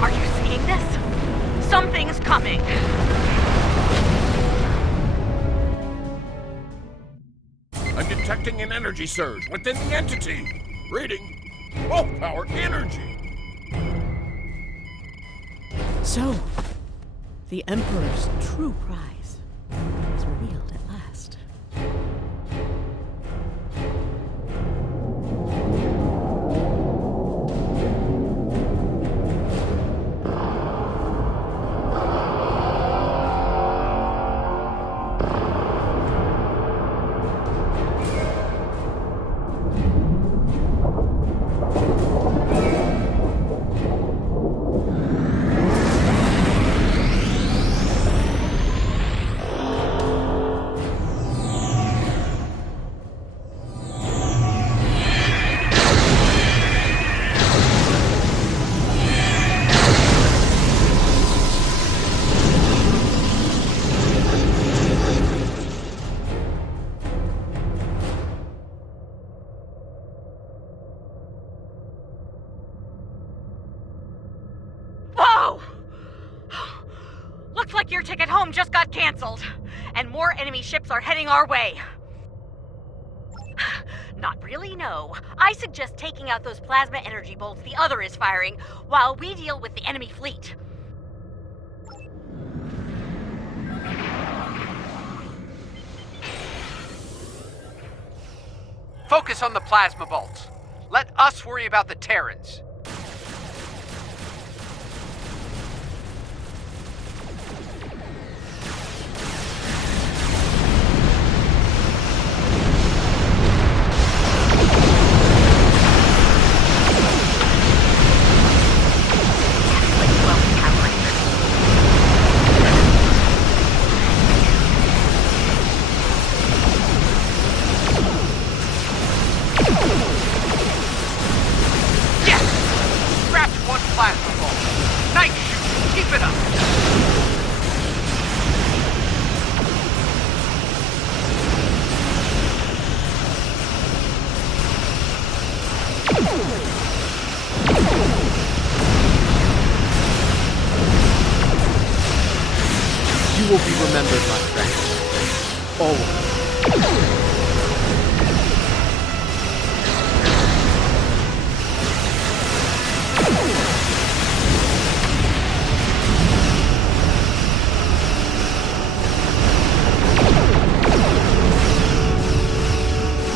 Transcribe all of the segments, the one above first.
Are you seeing this? Something's coming. I'm detecting an energy surge within the entity. Reading. Wolf power energy. So, the Emperor's true prize is revealed at last. Whoa! Looks like your ticket home just got canceled, and more enemy ships are heading our way. Not really, no. I suggest taking out those plasma energy bolts the other is firing while we deal with the enemy fleet. Focus on the plasma bolts. Let us worry about the Terrans. Plasma bolt. Nice shoot. Keep it up. You will be remembered, my friend. Always.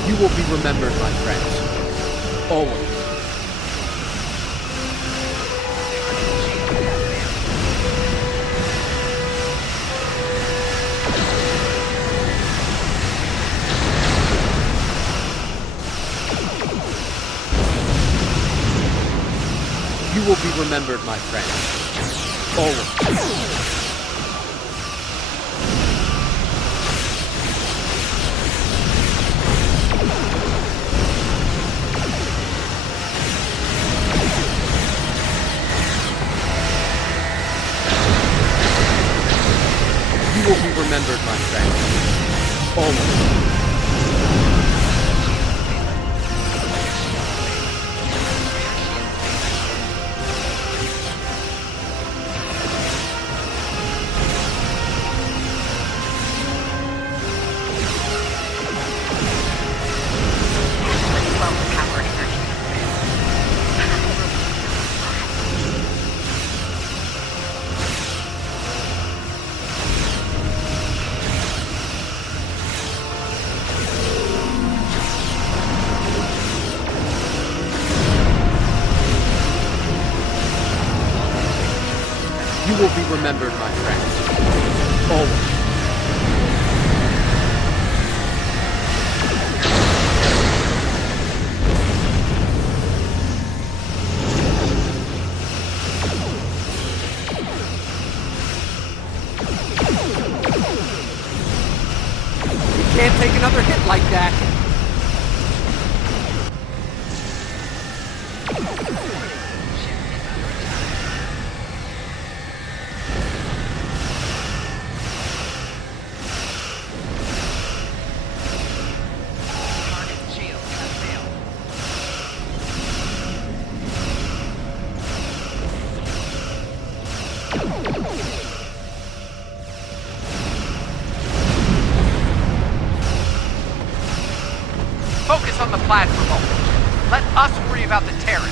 You will be remembered, my friends. Always. You will be remembered, my friends. Always. You will be remembered, my friend. Always. You will be remembered, my friends. Always. We can't take another hit like that. Focus on the plasma bolt. Let us worry about the Terrans.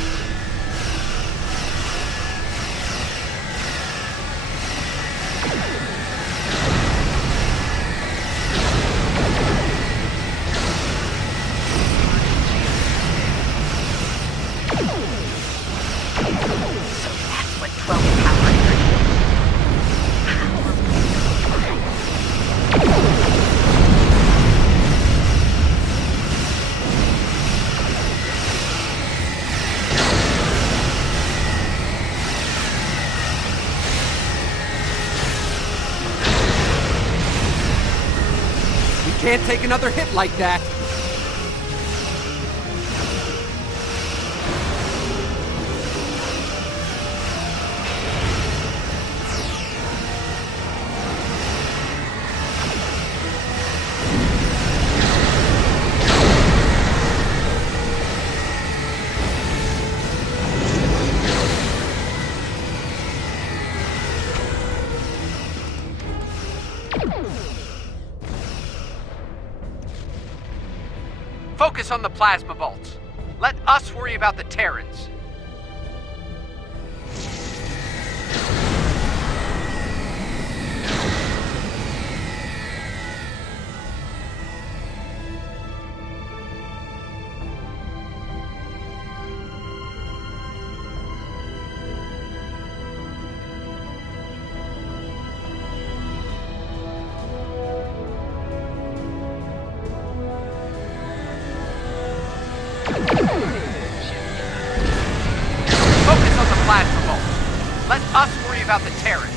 So that's what 12 power energy is. How are we still alive? We can't take another hit like that. Focus on the plasma bolts. Let us worry about the Terrans. Focus on the plasma bolts. Let us worry about the Terrans.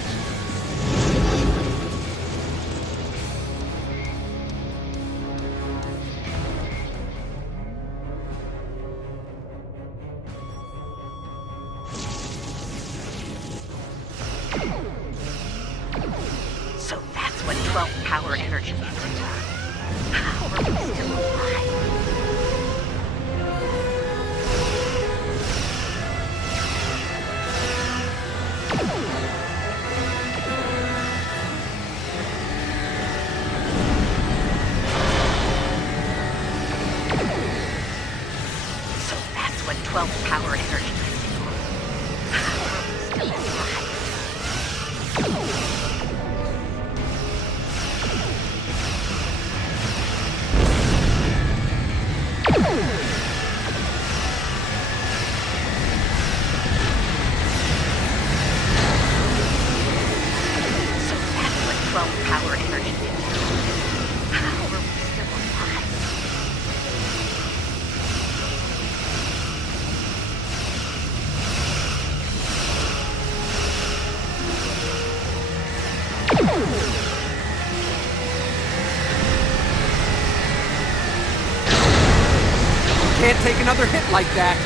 So that's what 12 power energy is. How are we still alive? So that's what 12 power energy is. How are we still alive? So that's what 12 power energy is. How are we still alive? Can't take another hit like that.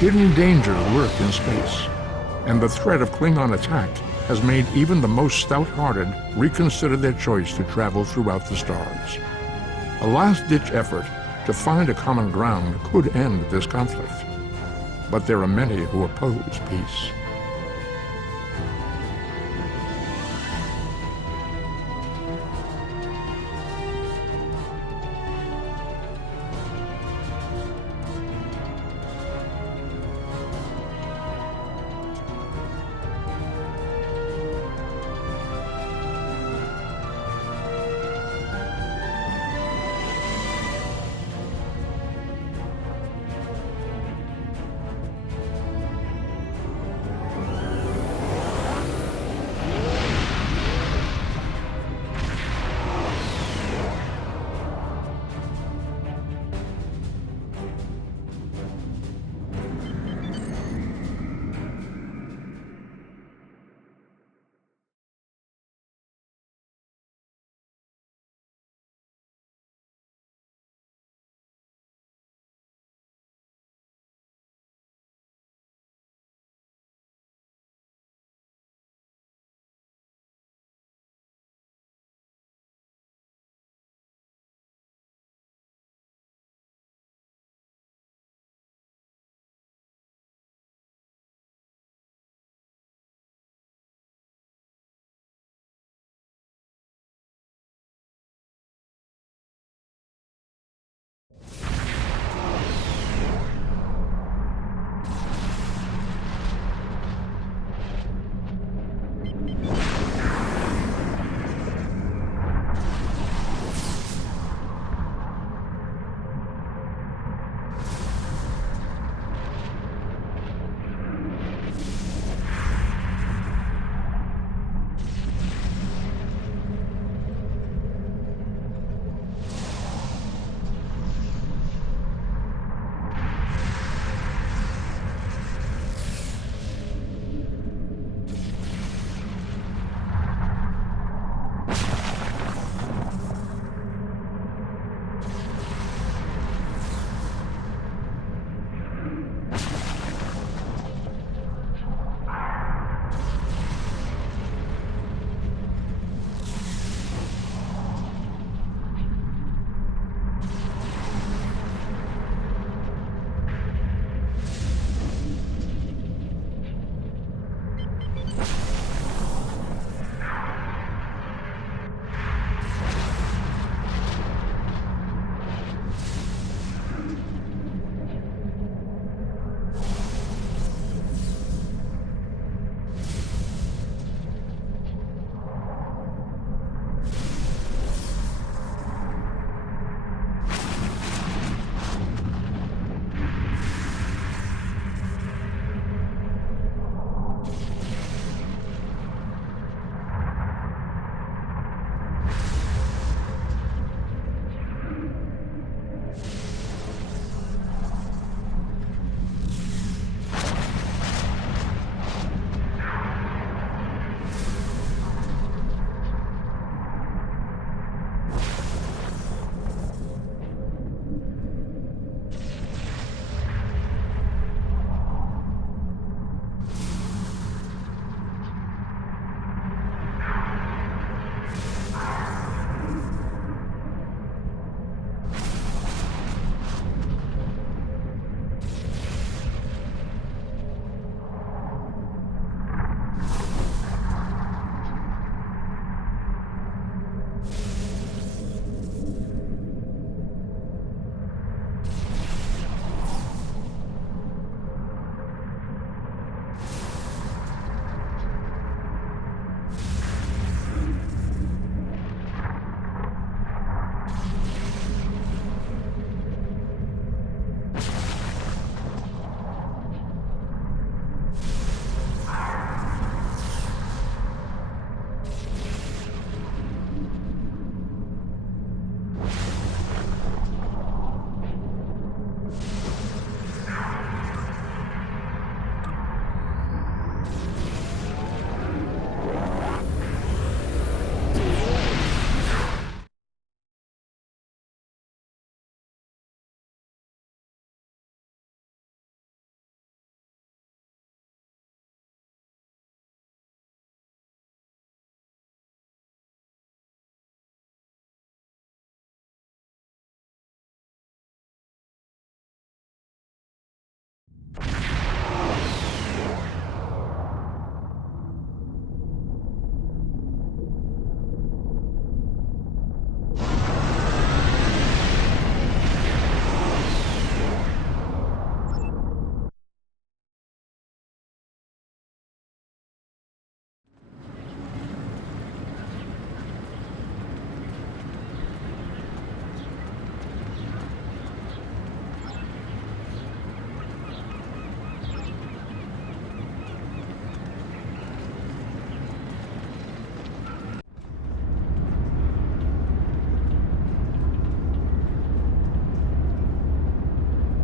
Hidden dangers lurk in space, and the threat of Klingon attack has made even the most stout-hearted reconsider their choice to travel throughout the stars. A last-ditch effort to find a common ground could end this conflict, but there are many who oppose peace.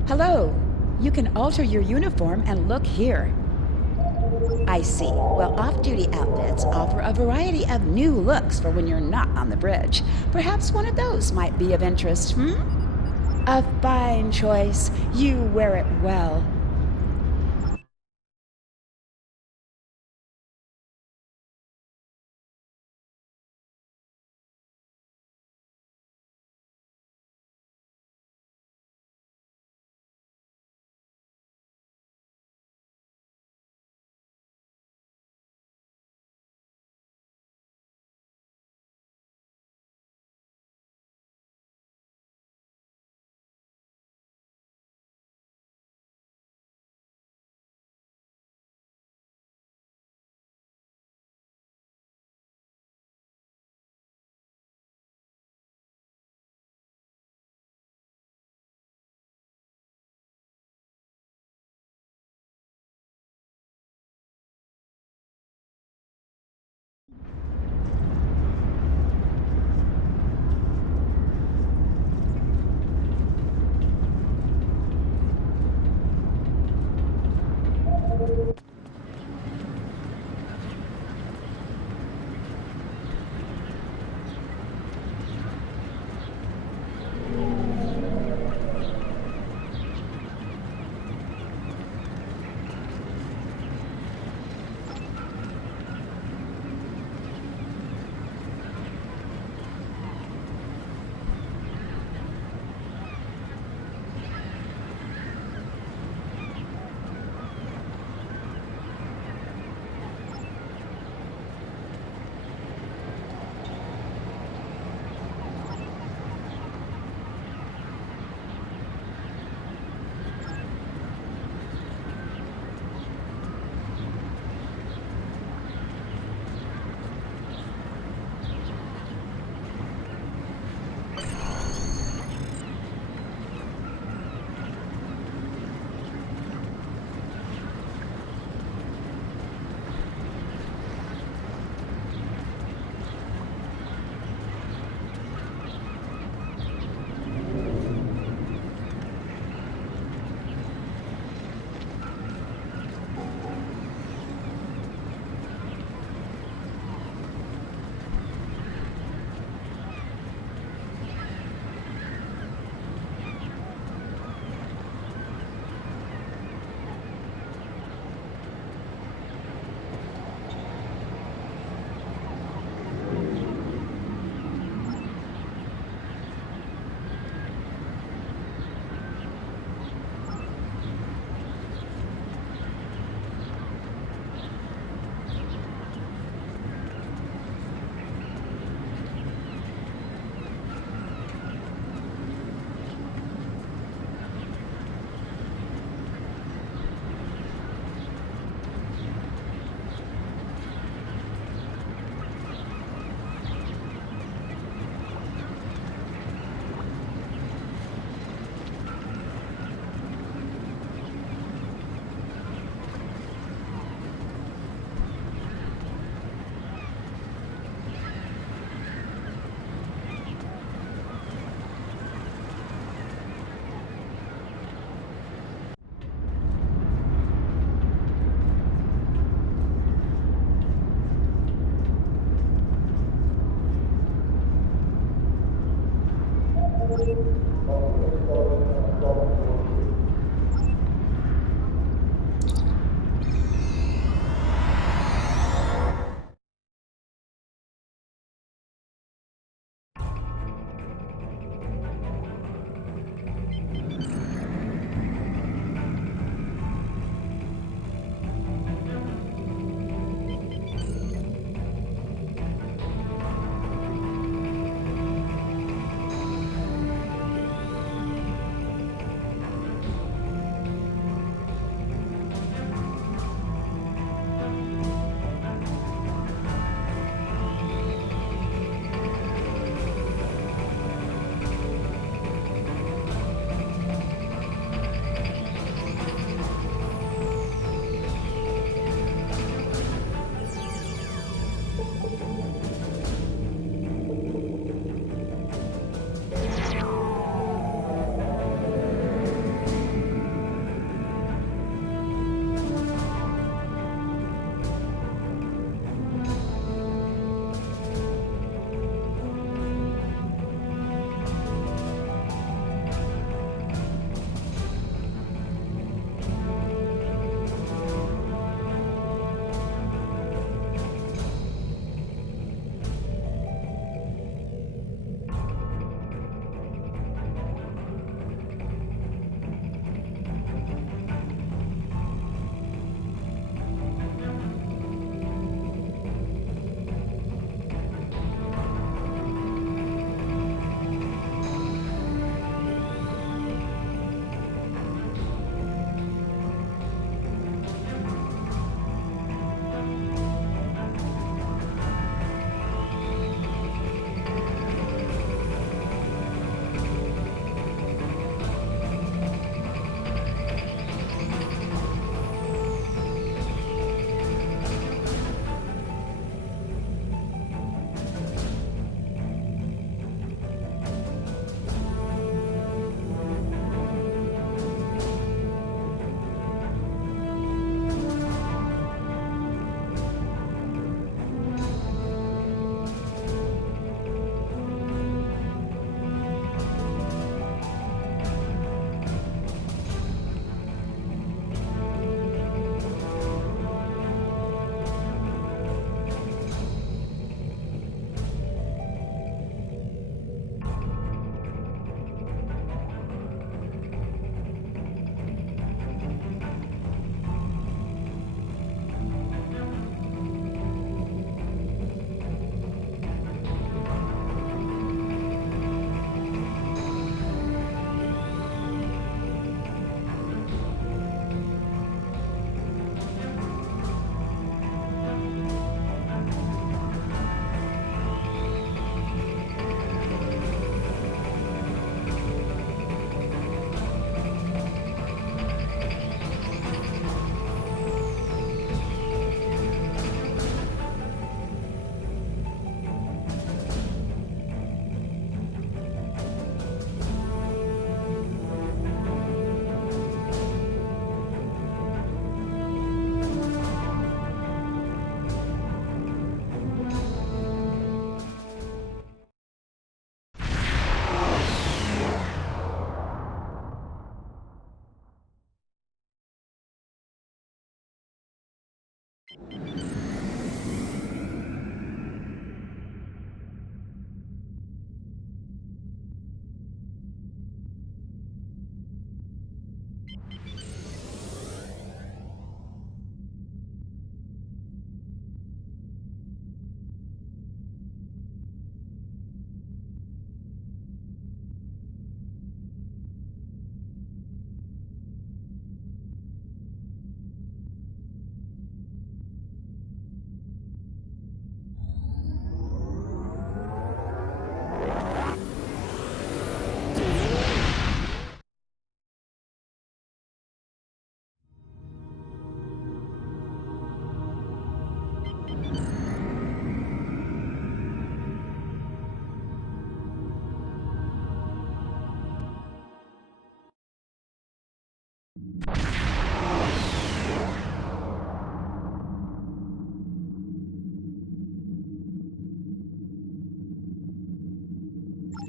Hello. You can alter your uniform and look here. I see. Well, off-duty outfits offer a variety of new looks for when you're not on the bridge. Perhaps one of those might be of interest, hmm? A fine choice. You wear it well.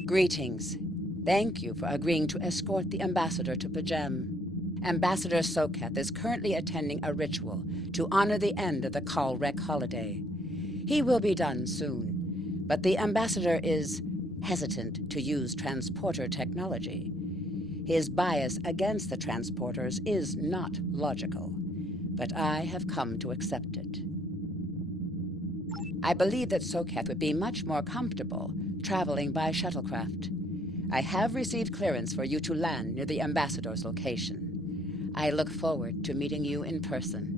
Greetings. Thank you for agreeing to escort the ambassador to Pajem. Ambassador Soketh is currently attending a ritual to honor the end of the Kalrek holiday. He will be done soon, but the ambassador is hesitant to use transporter technology. His bias against the transporters is not logical, but I have come to accept it. I believe that Soketh would be much more comfortable traveling by shuttlecraft. I have received clearance for you to land near the ambassador's location. I look forward to meeting you in person.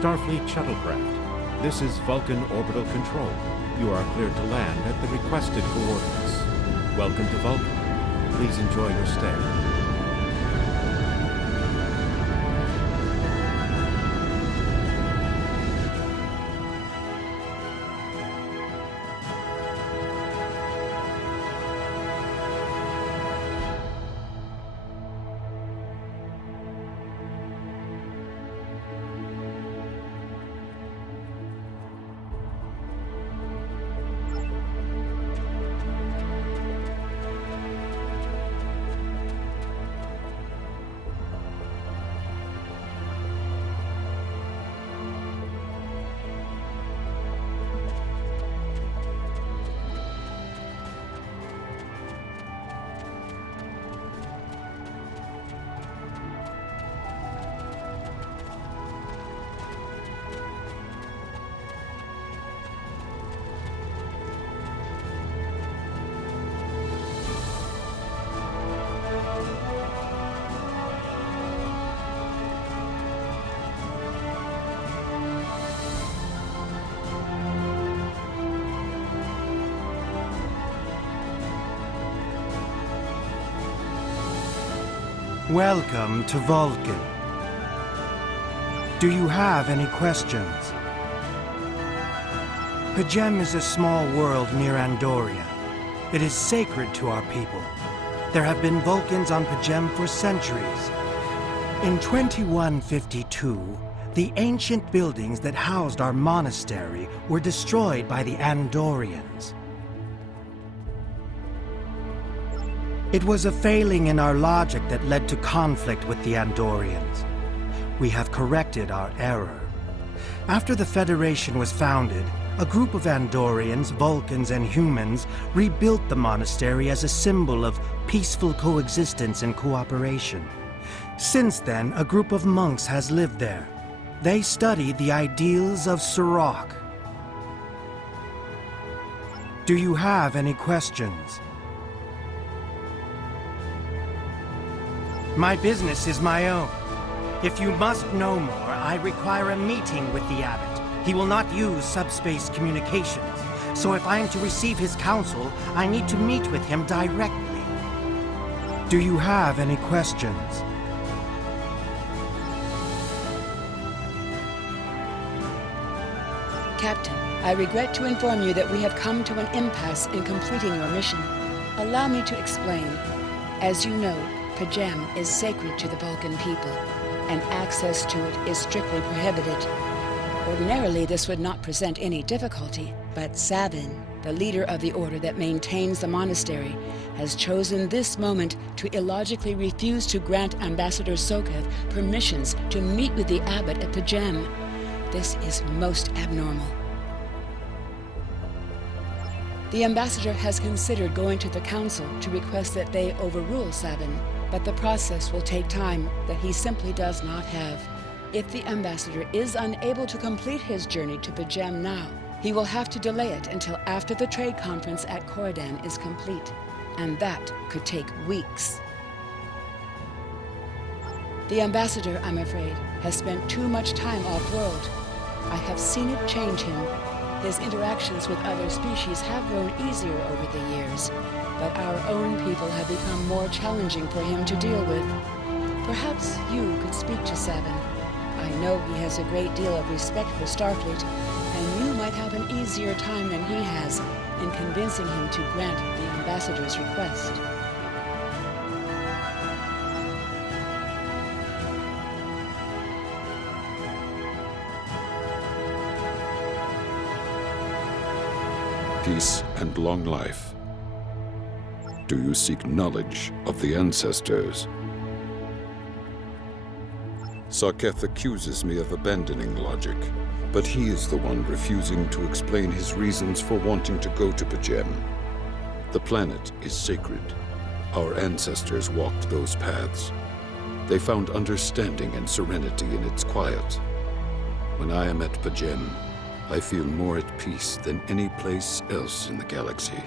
Starfleet shuttlecraft. This is Vulcan Orbital Control. You are cleared to land at the requested coordinates. Welcome to Vulcan. Please enjoy your stay. Welcome to Vulcan. Do you have any questions? Pajem is a small world near Andoria. It is sacred to our people. There have been Vulcans on Pajem for centuries. In 2152, the ancient buildings that housed our monastery were destroyed by the Andorians. It was a failing in our logic that led to conflict with the Andorians. We have corrected our error. After the Federation was founded, a group of Andorians, Vulcans, and humans rebuilt the monastery as a symbol of peaceful coexistence and cooperation. Since then, a group of monks has lived there. They study the ideals of Sirach. Do you have any questions? My business is my own. If you must know more, I require a meeting with the abbot. He will not use subspace communications, so if I am to receive his counsel, I need to meet with him directly. Do you have any questions? Captain, I regret to inform you that we have come to an impasse in completing your mission. Allow me to explain. As you know, Pajem is sacred to the Vulcan people, and access to it is strictly prohibited. Ordinarily, this would not present any difficulty, but Savin, the leader of the order that maintains the monastery, has chosen this moment to illogically refuse to grant Ambassador Soketh permissions to meet with the abbot at Pajem. This is most abnormal. The ambassador has considered going to the council to request that they overrule Sabin, but the process will take time that he simply does not have. If the ambassador is unable to complete his journey to Pajem now, he will have to delay it until after the trade conference at Corridan is complete, and that could take weeks. The ambassador, I'm afraid, has spent too much time off-world. I have seen it change him. His interactions with other species have grown easier over the years, but our own people have become more challenging for him to deal with. Perhaps you could speak to Sabin. I know he has a great deal of respect for Starfleet, and you might have an easier time than he has in convincing him to grant the ambassador's request. Peace and long life. Do you seek knowledge of the ancestors? Sarketh accuses me of abandoning logic, but he is the one refusing to explain his reasons for wanting to go to Pajem. The planet is sacred. Our ancestors walked those paths. They found understanding and serenity in its quiet. When I am at Pajem, I feel more at peace than any place else in the galaxy.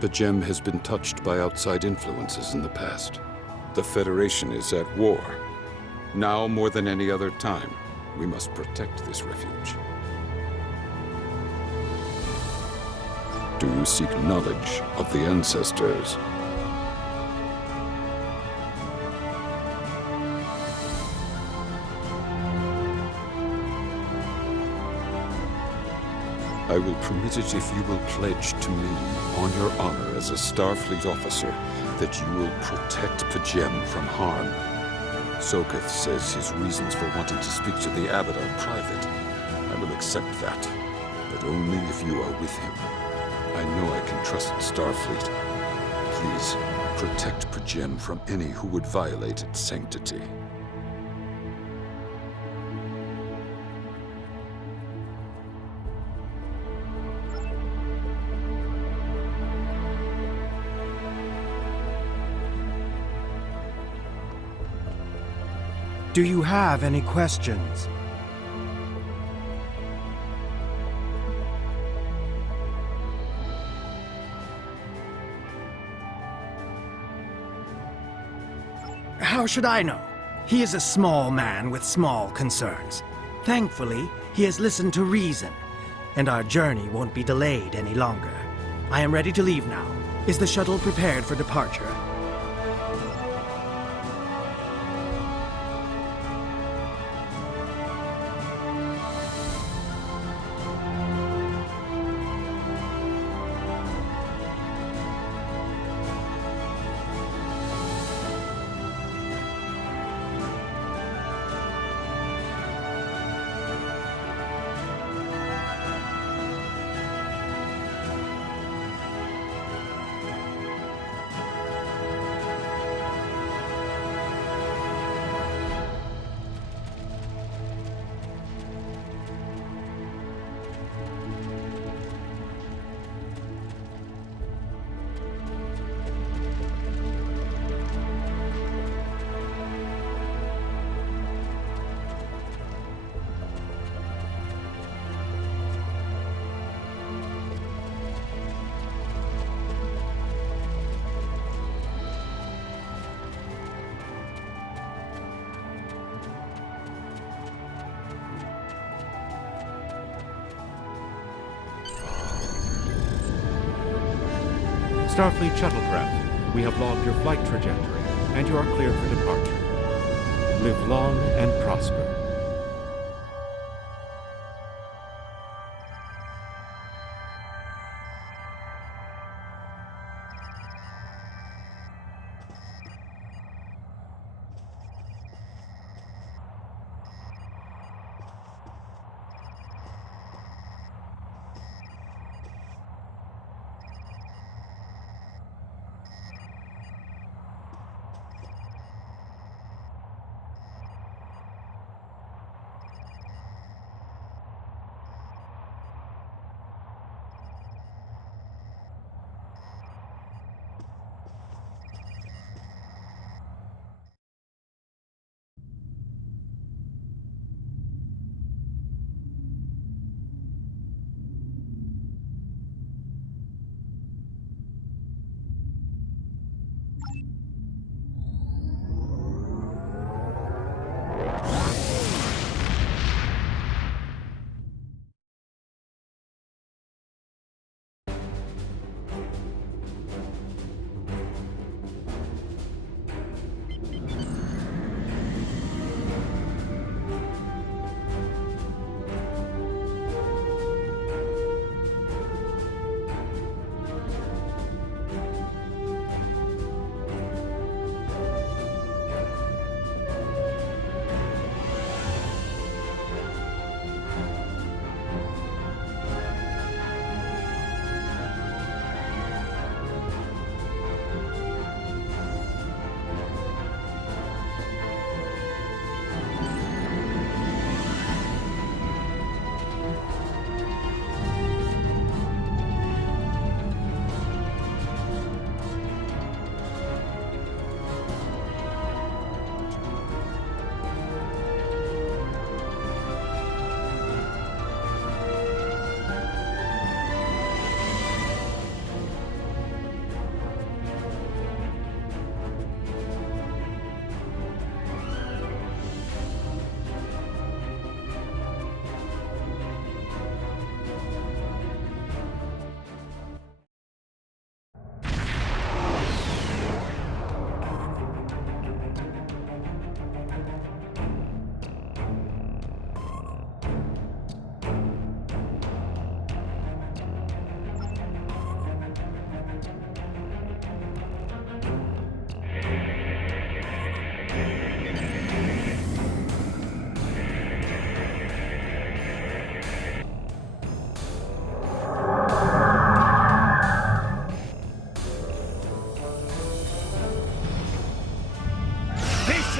Pajem has been touched by outside influences in the past. The Federation is at war. Now more than any other time, we must protect this refuge. Do you seek knowledge of the ancestors? I will permit it if you will pledge to me, on your honor as a Starfleet officer, that you will protect Pajem from harm. Sarketh says his reasons for wanting to speak to the Abbot are private. I will accept that, but only if you are with him. I know I can trust Starfleet. Please, protect Pajem from any who would violate its sanctity. Do you have any questions? How should I know? He is a small man with small concerns. Thankfully, he has listened to reason, and our journey won't be delayed any longer. I am ready to leave now. Is the shuttle prepared for departure? Starfleet shuttlecraft, we have logged your flight trajectory, and you are cleared for departure. Live long and prosper.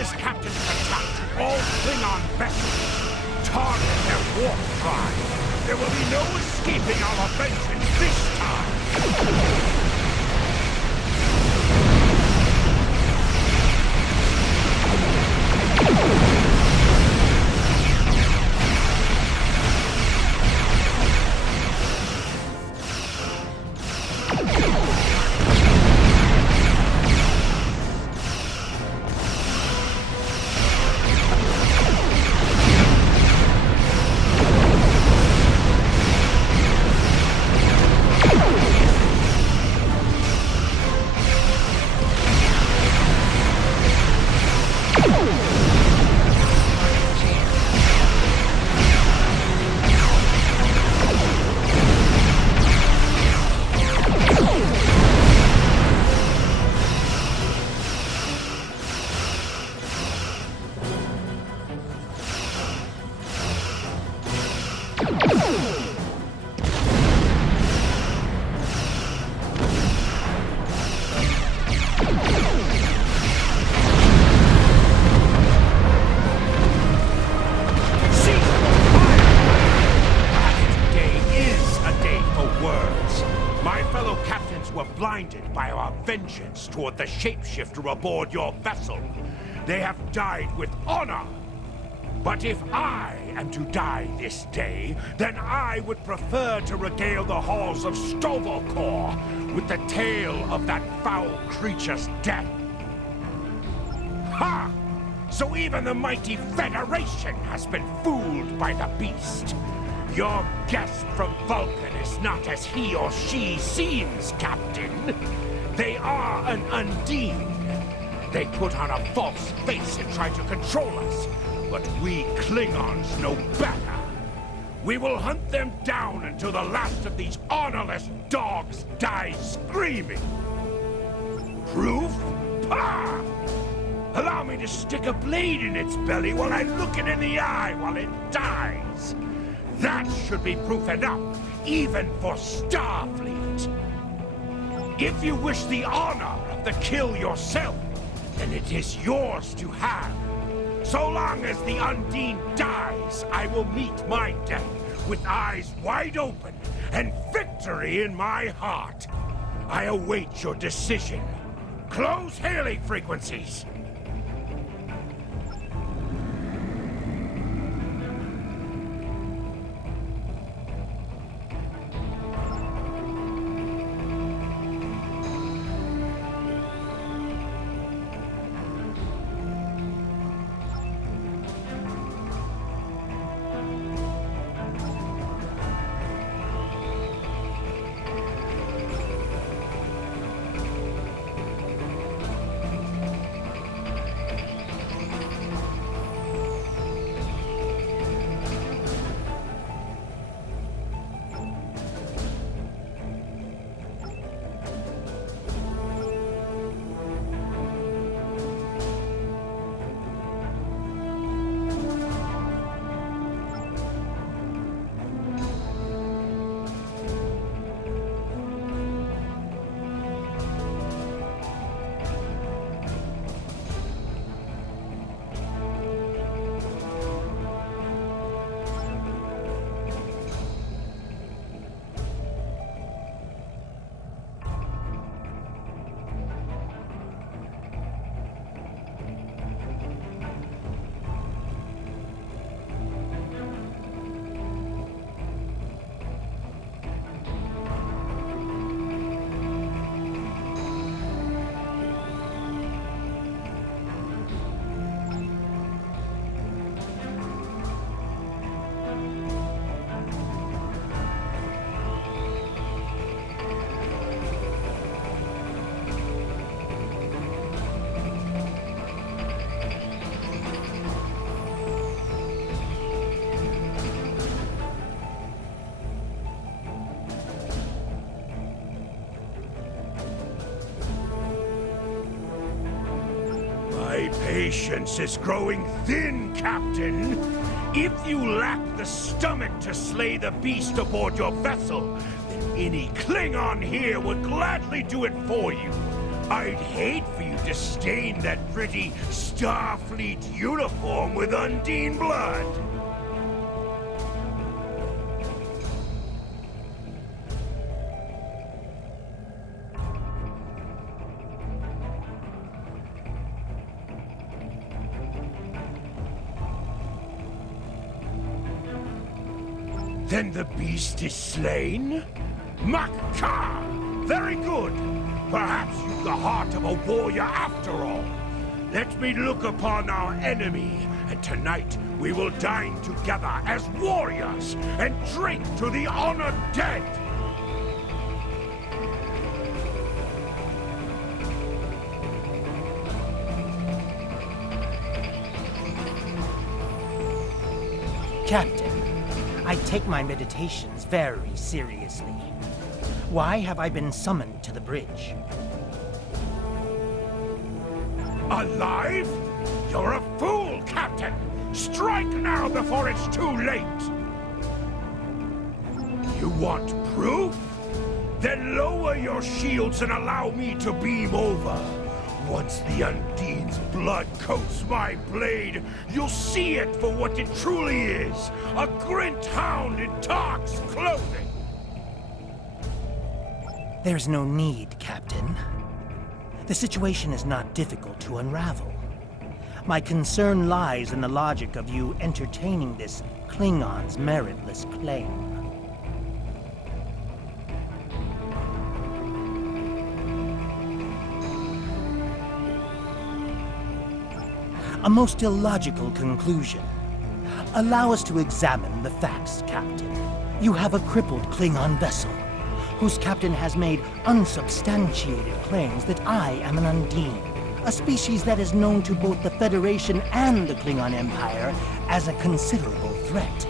this captain's attack to all Klingon vessels. Target their warp drive. There will be no escaping our vengeance this time. Vengeance toward the shapeshifter aboard your vessel. They have died with honor. But if I am to die this day, then I would prefer to regale the halls of Stovalkor with the tale of that foul creature's death. Ha! So even the mighty Federation has been fooled by the beast. Your guest from Vulcan is not as he or she seems, Captain. They are an Undine. They put on a false face and try to control us, but we Klingons know better. We will hunt them down until the last of these honorless dogs dies screaming. Proof? Pah! Allow me to stick a blade in its belly while I look it in the eye while it dies. That should be proof enough, even for Starfleet. If you wish the honor of the kill yourself, then it is yours to have. So long as the Undine dies, I will meet my death with eyes wide open and victory in my heart. I await your decision. Close hailing frequencies. Patience is growing thin, Captain. If you lack the stomach to slay the beast aboard your vessel, then any Klingon here would gladly do it for you. I'd hate for you to stain that pretty Starfleet uniform with Undine blood. Then the beast is slain? Makar! Very good! Perhaps you've the heart of a warrior after all. Let me look upon our enemy, and tonight we will dine together as warriors and drink to the honored dead! Captain, I take my meditations very seriously. Why have I been summoned to the bridge? Alive? You're a fool, Captain! Strike now before it's too late! You want proof? Then lower your shields and allow me to beam over. Once the Undine's blood coats my blade, you'll see it for what it truly is. A Grint hound in Tark's clothing! There's no need, Captain. The situation is not difficult to unravel. My concern lies in the logic of you entertaining this Klingon's meritless claim. A most illogical conclusion. Allow us to examine the facts, Captain. You have a crippled Klingon vessel, whose captain has made unsubstantiated claims that I am an Undine, a species that is known to both the Federation and the Klingon Empire as a considerable threat.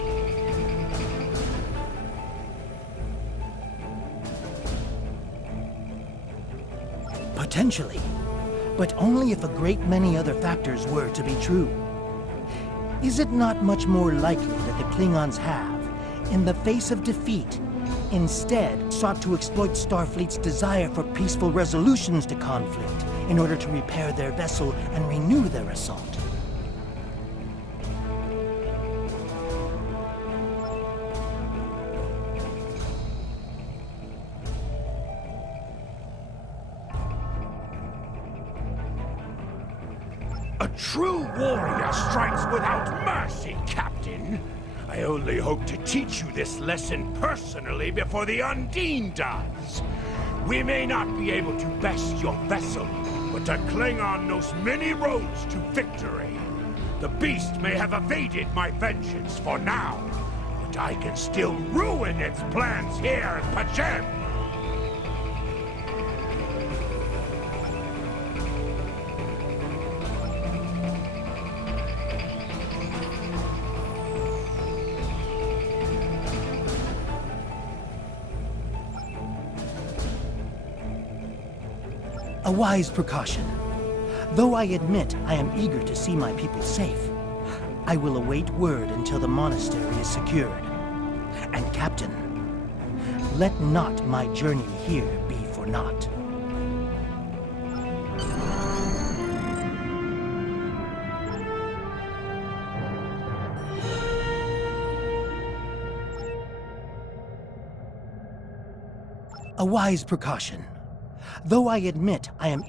Potentially, but only if a great many other factors were to be true. Is it not much more likely that the Klingons have, in the face of defeat, instead sought to exploit Starfleet's desire for peaceful resolutions to conflict in order to repair their vessel and renew their assault? A true warrior strikes without mercy, Captain. I only hope to teach you this lesson personally before the Undine does. We may not be able to best your vessel, but a Klingon knows many roads to victory. The beast may have evaded my vengeance for now, but I can still ruin its plans here in Pajem. A wise precaution. Though I admit I am eager to see my people safe, I will await word until the monastery is secured. And Captain, let not my journey here be for naught. A wise precaution. Though I admit I am...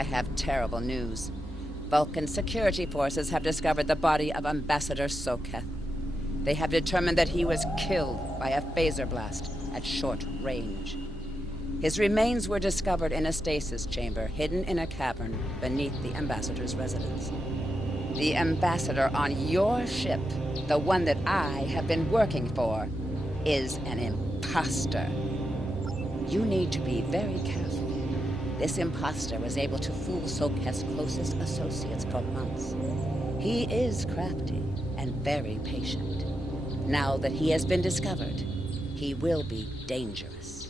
I have terrible news. Vulcan security forces have discovered the body of Ambassador Soketh. They have determined that he was killed by a phaser blast at short range. His remains were discovered in a stasis chamber hidden in a cavern beneath the Ambassador's residence. The Ambassador on your ship, the one that I have been working for, is an imposter. You need to be very careful. This imposter was able to fool Soketh's closest associates for months. He is crafty and very patient. Now that he has been discovered, he will be dangerous.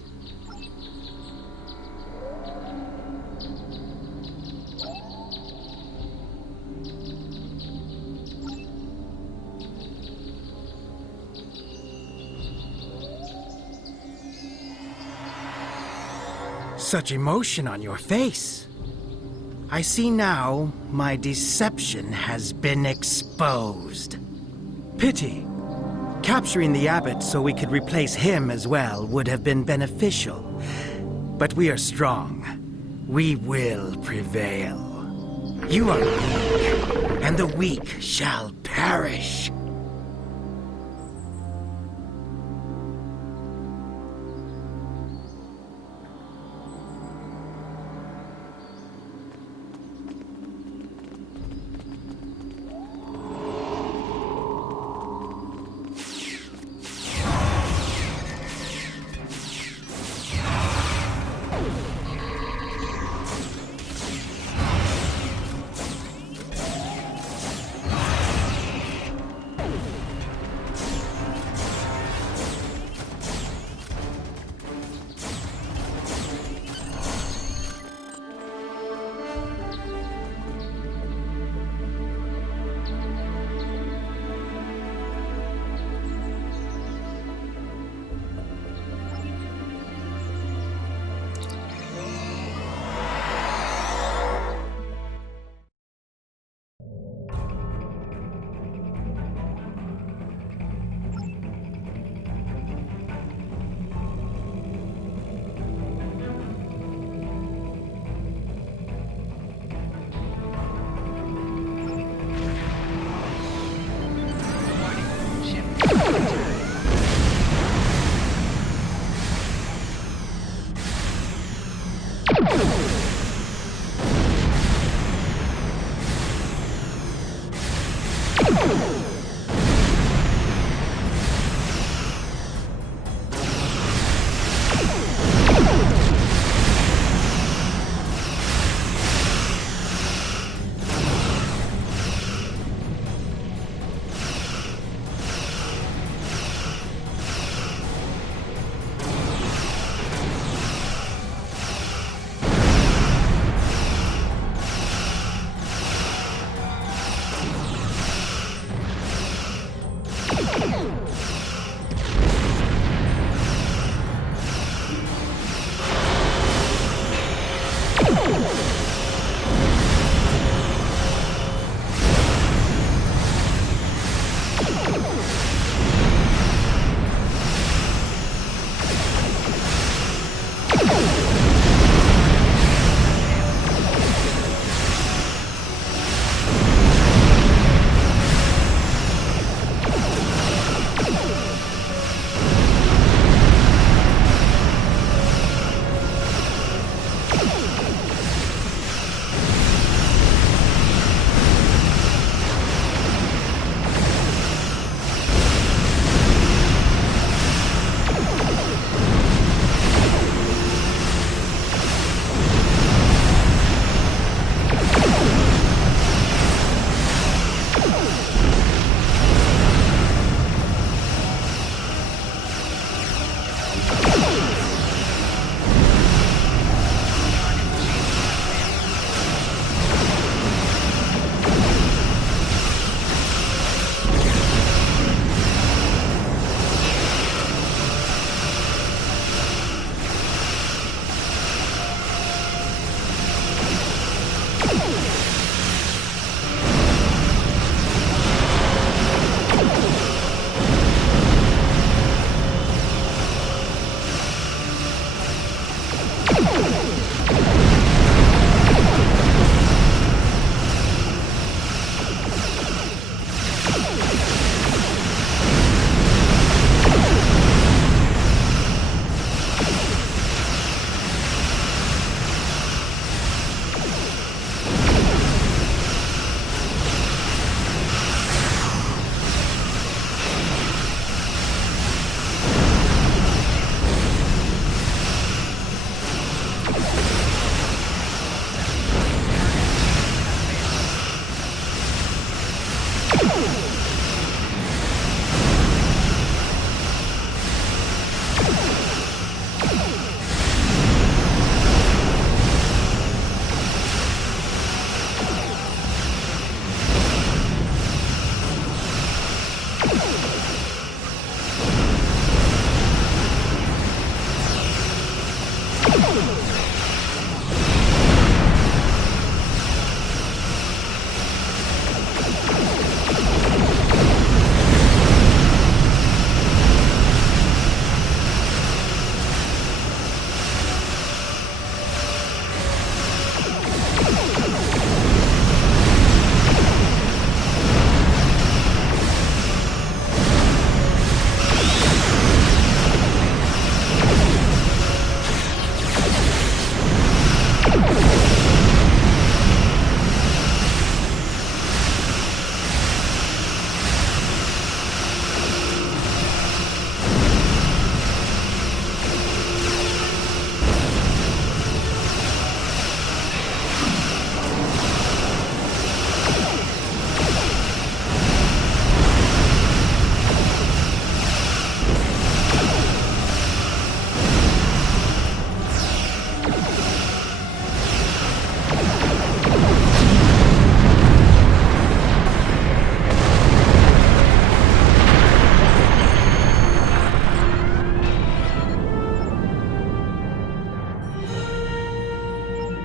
Such emotion on your face. I see now my deception has been exposed. Pity. Capturing the abbot so we could replace him as well would have been beneficial. But we are strong. We will prevail. You are weak, and the weak shall perish.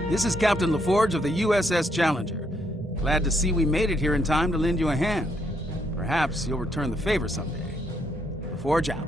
This is Captain LaForge of the USS Challenger. Glad to see we made it here in time to lend you a hand. Perhaps you'll return the favor someday. LaForge out.